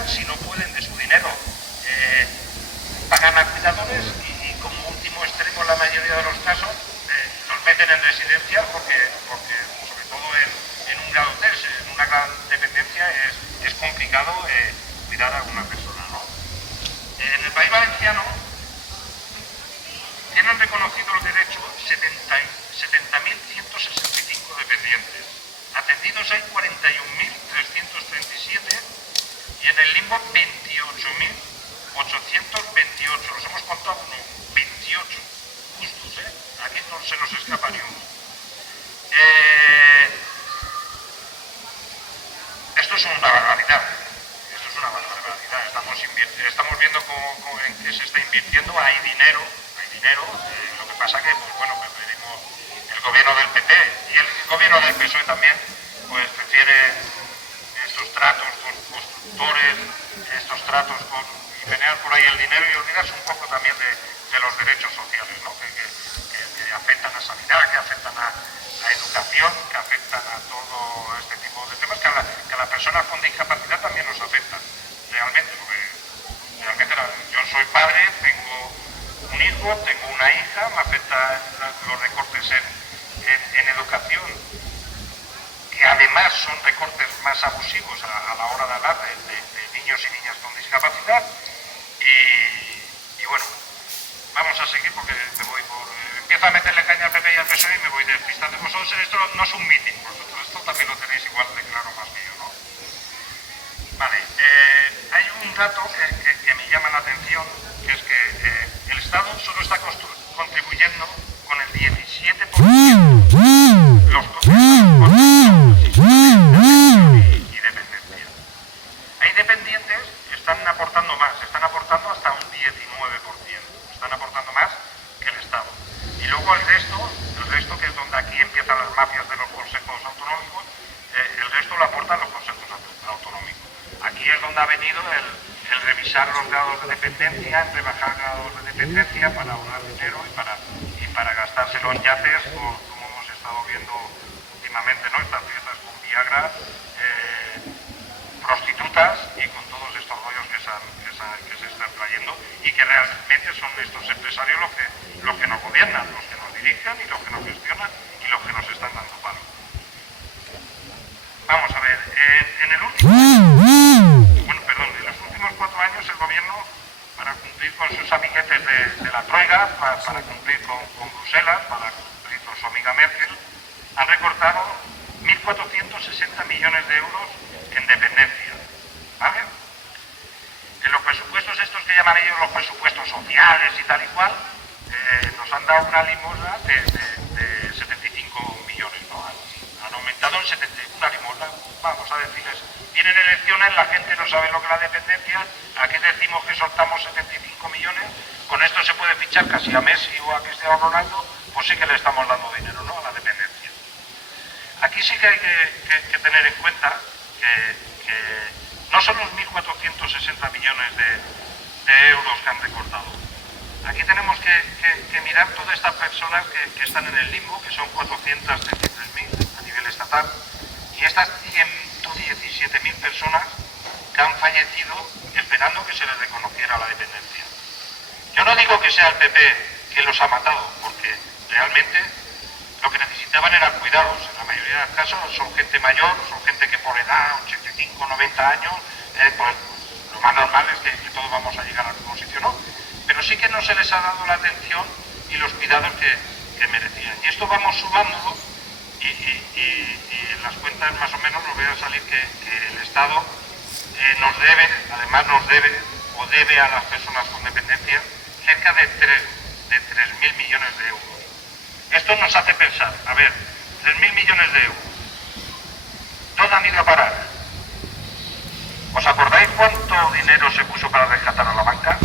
discapacidad, si no pueden de su dinero, pagan a cuidadores y como último extremo en la mayoría de los casos los meten en residencias porque sobre todo en un grado 3, en una gran dependencia es complicado cuidar a una persona, ¿no? En el País Valenciano tienen reconocido el derecho 70.165 dependientes. Atendidos hay 41.337 y en el limbo 28.828. Los hemos contado 28 justos, aquí no se nos escapa ni uno. Esto es una barbaridad. Esto es una barbaridad. Estamos viendo en qué se está invirtiendo. Hay dinero. Lo que pasa que, pues bueno, preferimos el gobierno del PP y el gobierno del PSOE también, pues prefiere estos tratos con constructores, estos tratos con generar por ahí el dinero y olvidarse un poco también de los derechos sociales, ¿no? que afectan a sanidad, que afectan a educación, que afectan a todo este tipo de temas, que a las personas con discapacidad también nos afectan realmente, porque realmente yo soy padre, tengo un hijo, tengo una hija, me afectan los recortes en educación, que además son recortes más abusivos a la hora de hablar de niños y niñas con discapacidad. Y bueno, vamos a seguir porque me voy empiezo a meterle caña al PP y al PSOE y me voy despistando. Vosotros esto no es un mitin, vosotros esto también lo tenéis igual de claro más que yo, ¿no? Vale, hay un dato que me llama la atención, que es que el Estado solo está contribuyendo con el 17% los costes y dependencia. Hay dependientes que están aportando más, están aportando hasta un 19%, están aportando más que el Estado. Y luego el resto que es donde aquí empiezan las mafias de los consejos autonómicos, el resto lo aportan los consejos autonómicos. Aquí es donde ha venido el revisar los grados de dependencia, el rebajar grados de dependencia para ahorrar dinero y para gastárselo en yates, como hemos estado viendo últimamente, ¿no? Estas fiestas con Viagra, prostitutas y con todos estos rollos que se están trayendo y que realmente son estos empresarios los que nos gobiernan, los que nos dirigen y los que nos gestionan y los que nos están dando palo. Vamos a ver, en los últimos 4 años el gobierno, para cumplir con sus amiguetes de la Troika, para cumplir con Bruselas, para cumplir con su amiga Merkel, han recortado 1.460 millones de euros en dependencia, ¿vale? En los presupuestos estos que llaman ellos los presupuestos sociales y tal y cual, nos han dado una limosna de 75 millones, ¿no? Han aumentado en 71 una limosna, vamos a decirles, vienen elecciones, la gente no sabe lo que es la dependencia, aquí decimos que soltamos 75 millones, con esto se puede fichar casi a Messi o a Cristiano Ronaldo, pues sí que le estamos dando dinero, ¿no? A la dependencia. Aquí sí que hay que tener en cuenta que no son los 1.460 millones de euros que han recortado. Aquí tenemos que mirar todas estas personas que están en el limbo, que son 433.000 a nivel estatal, y estas 117.000 personas que han fallecido esperando que se les reconociera la dependencia. Yo no digo que sea el PP quien los ha matado, porque realmente lo que necesitaban eran cuidados. En la mayoría de los casos son gente mayor, son gente que por edad, 85, 90 años, pues lo más normal es que todos vamos a llegar al mismo sitio, ¿no? Pero sí que no se les ha dado la atención y los cuidados que merecían. Y esto vamos sumándolo y en las cuentas más o menos nos va a salir que el Estado nos debe, además nos debe o debe a las personas con dependencia cerca de 3.000 millones de euros. Esto nos hace pensar, a ver, 3.000 millones de euros, ¿dónde han ido a parar? ¿Os acordáis cuánto dinero se puso para rescatar a la banca?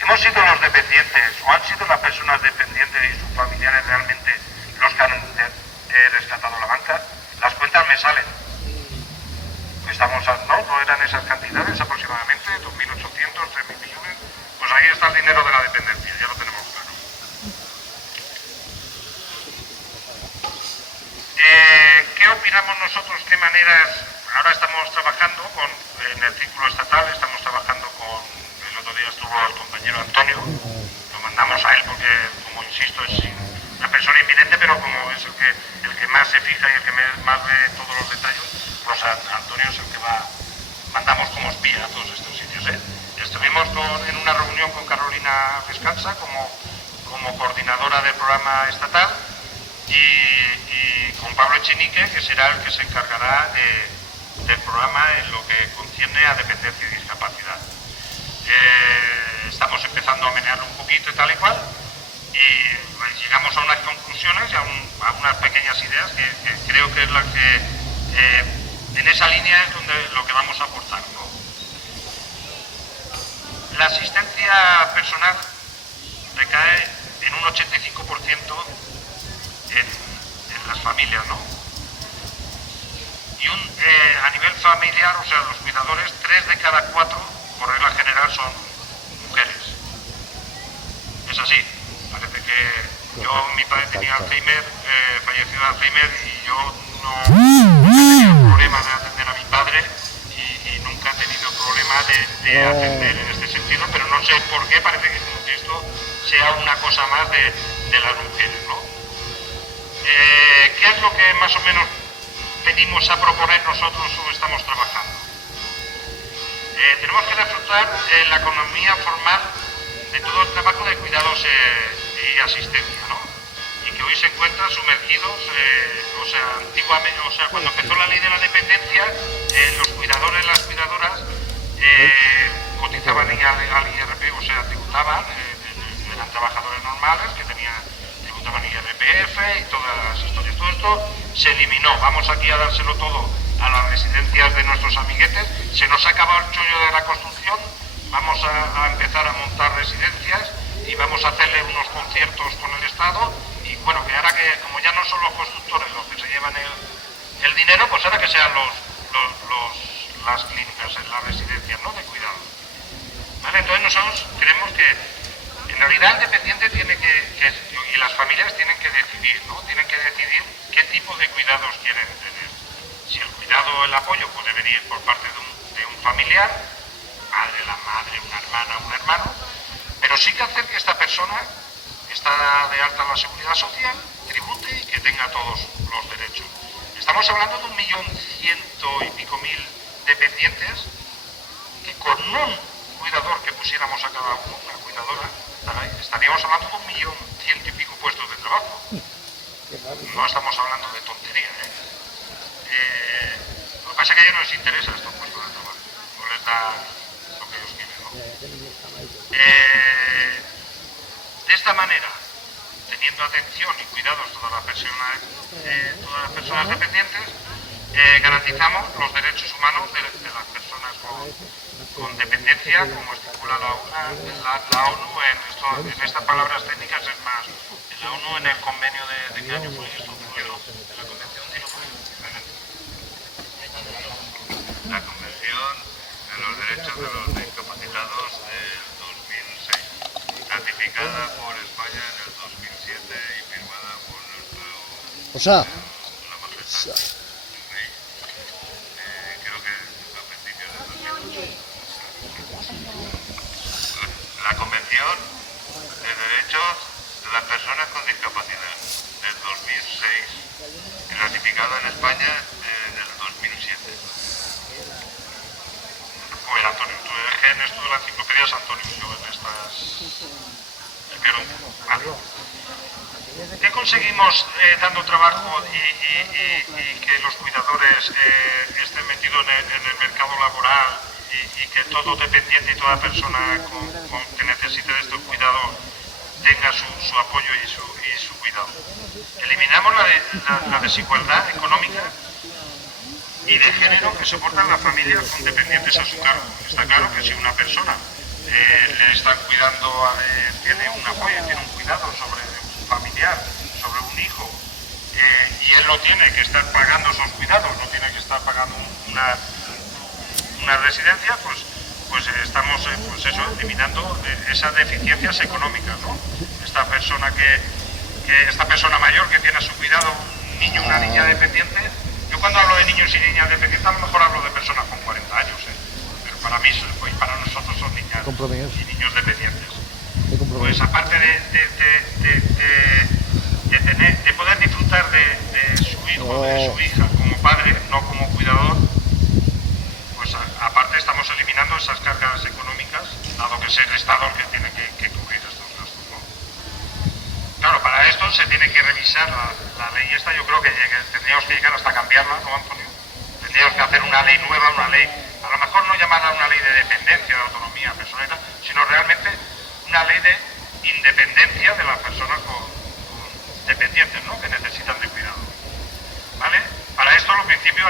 ¿Hemos sido los dependientes o han sido las personas dependientes y sus familiares realmente los que han rescatado la banca? Las cuentas me salen. No eran esas cantidades aproximadamente, 2.800, 3.000 millones. Pues ahí está el dinero de la dependencia, ya lo tenemos claro. ¿Qué opinamos nosotros? ¿Qué maneras? Ahora estamos trabajando en el ciclo título estatal estamos trabajando con, el otro día estuvo el compañero Antonio, lo mandamos a él porque, como insisto, es una persona inminente, pero como es el que más se fija y el que más ve todos los detalles, pues Antonio es el que mandamos como espía a todos estos sitios. Estuvimos en una reunión con Carolina Descansa como coordinadora del programa estatal y con Pablo Echenique, que será el que se encargará del programa en lo que concierne a dependencia y discapacidad. Estamos empezando a menearlo un poquito y tal y cual, y llegamos a unas conclusiones y a unas pequeñas ideas que creo que es la que en esa línea es donde lo que vamos a aportar, ¿no? La asistencia personal recae en un 85% en las familias, ¿no? Y a nivel familiar, o sea, los cuidadores, 3 de cada 4, por regla general, son mujeres. Es así. Parece que mi padre tenía Alzheimer, falleció de Alzheimer, y yo no he tenido problema de atender a mi padre y nunca he tenido problema de atender en este sentido, pero no sé por qué, parece que como que esto sea una cosa más de las mujeres, ¿no? ¿Qué es lo que más o menos venimos a proponer nosotros o estamos trabajando? Tenemos que reforzar la economía formal de todo el trabajo de cuidados y asistencia, ¿no? Y que hoy se encuentran sumergidos, antiguamente, cuando empezó la ley de la dependencia, los cuidadores, las cuidadoras cotizaban al IRPF, o sea, tributaban, eran trabajadores normales que tributaban IRPF y todas las historias. Todo esto se eliminó. Vamos aquí a dárselo todo a las residencias de nuestros amiguetes. Se nos ha acabado el chollo de la construcción. Vamos a empezar a montar residencias y vamos a hacerle unos conciertos con el Estado. Y bueno, que ahora que como ya no son los constructores los que se llevan el dinero, pues ahora que sean las clínicas, las residencias, ¿no?, de cuidado. ¿Vale? Entonces nosotros creemos que en realidad el dependiente y las familias tienen que decidir, ¿no? Tienen que decidir qué tipo de cuidados quieren tener. Si el cuidado, el apoyo puede venir por parte de un familiar, padre, la madre, una hermana, un hermano, pero sí que hacer que esta persona está de alta en la seguridad social, tribute y que tenga todos los derechos. Estamos hablando de 1.100.000 y pico dependientes que con un cuidador que pusiéramos a cada uno, una cuidadora, estaríamos hablando de 1.100.000 y pico puestos de trabajo. No estamos hablando de tontería, Lo que pasa es que a ellos no les interesa estos puestos de trabajo, no les da lo que ellos quieren, ¿no? De esta manera, teniendo atención y cuidados todas las personas dependientes, garantizamos los derechos humanos de las personas con dependencia, como estipula la ONU en estas palabras técnicas, es más, la ONU en el convenio de qué año fue esto, de la convención la Convención de los Derechos de los Discapacitados del 2006, ratificada por España en el 2007 y firmada por nuestro la majestad el rey, creo que a principios del 2008. La Convención de Derechos de las Personas con Discapacidad del 2006 y ratificada en España en el 2007. Pues Antonio, tú es que en esto de la enciclopedia es Antonio, yo en estas me pierdo un poco. Vale. ¿Qué conseguimos dando trabajo y que los cuidadores estén metidos en el mercado laboral y que todo dependiente y toda persona que necesite de estos cuidados tenga su apoyo y su cuidado? Eliminamos la desigualdad económica y de género que soportan las familias con dependientes a su cargo. Está claro que si una persona le están cuidando, tiene un apoyo, tiene un cuidado sobre un familiar, sobre un hijo, y él no tiene que estar pagando esos cuidados, no tiene que estar pagando una residencia, pues estamos eliminando esas deficiencias económicas, ¿no? Esta persona mayor que tiene a su cuidado un niño o una niña dependiente. Yo cuando hablo de niños y niñas dependientes a lo mejor hablo de personas con 40 años, pero para para mí y para nosotros son niñas y niños dependientes. Pues aparte de poder disfrutar de su hijo, de su hija como padre, no como cuidador, pues aparte estamos eliminando esas cargas económicas, dado que es el Estado el que tiene que cubrir estos gastos, ¿no? Claro, para esto se tiene que revisar la ley esta. Yo creo que tendríamos que llegar hasta cambiarla, ¿no, Antonio? Tendríamos que hacer una ley nueva, una ley, a lo mejor no llamarla una ley de dependencia, de autonomía personal, sino realmente una ley de independencia de las personas con dependientes, ¿no? Que necesitan de cuidado, ¿vale? Para esto, lo principio,